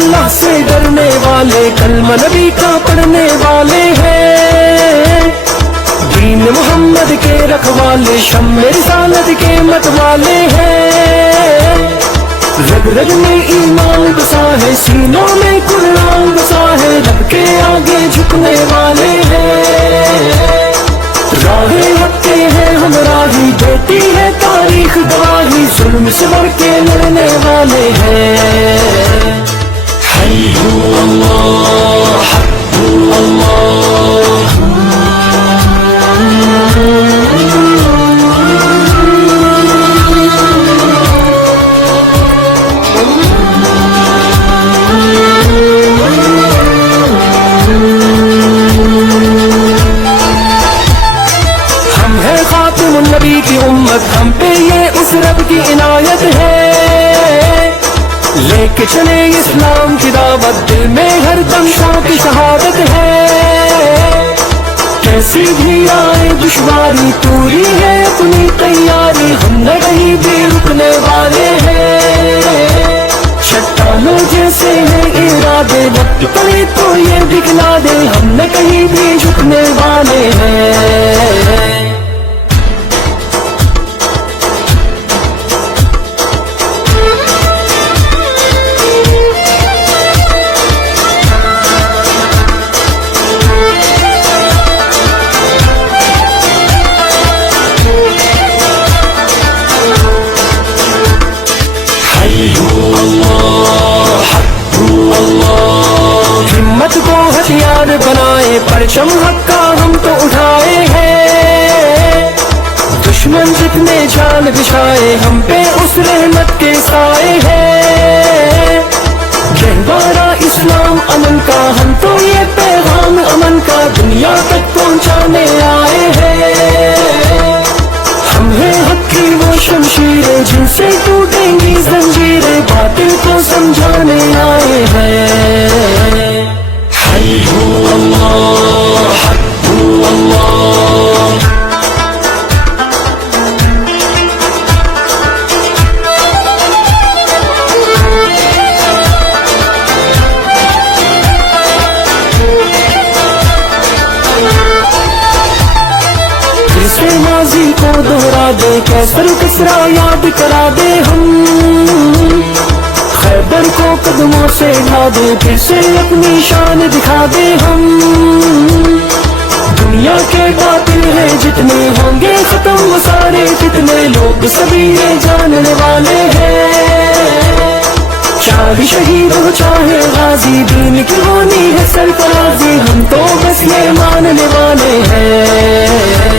अल्लाह से डरने वाले, कलमा नबी का पढ़ने वाले हैं, दीन मोहम्मद के रखवाले, शम्मे रिसालत के मत वाले हैं। रग रग में ईमान बसा है, सीनों में कुरान बसा है, रब के आगे झुकने वाले हैं। राहे हक के हैं हम राही, देती है तारीख गवाही, जुल्म से बढ़ के लड़ने वाले हैं। हय्यू अल्लाह हय्यू अल्लाह। नबी की उम्मत, हम पे ये उस रब की इनायत है, लेके चले इस्लाम की दावत, दिल में हर दम शौक की शहादत है। कैसी भी आए दुश्वारी, पूरी है अपनी तैयारी, हम न कहीं भी रुकने वाले हैं। चट्टानों जैसे हैं इरादे, वक्त पड़े तो ये दिखला दे, हम न कहीं भी झुकने वाले हैं। हिम्मत को हथियार बनाए, परचम हक का हम तो उठाए हैं, दुश्मन जितने जान बिछाए, हम पे उस रहमत के साए हैं। गहवारा इस्लाम अमन का, हम तो ये पैगाम अमन का दुनिया तक पहुंचाने आए हैं। हम हैं हक की वो शमशीरें, जिनसे टूटेंगी जंजीरें, बातिल को समझाने आए हैं। हय्यू अल्लाह हय्यू अल्लाह। माजी को दोहरा दे, कैसर किसरा याद करा दे, हम खैबर को कदमों से ढा दे, फिर से अपनी शान दिखा दे। हम दुनिया के बातिल है जितने, होंगे खत्म वो सारे जितने, लोग सभी ये जानने वाले हैं। चाहे शहीद हो चाहे गाजी, दीन की होनी है सरफराजी, हम तो बस ये मानने वाले हैं।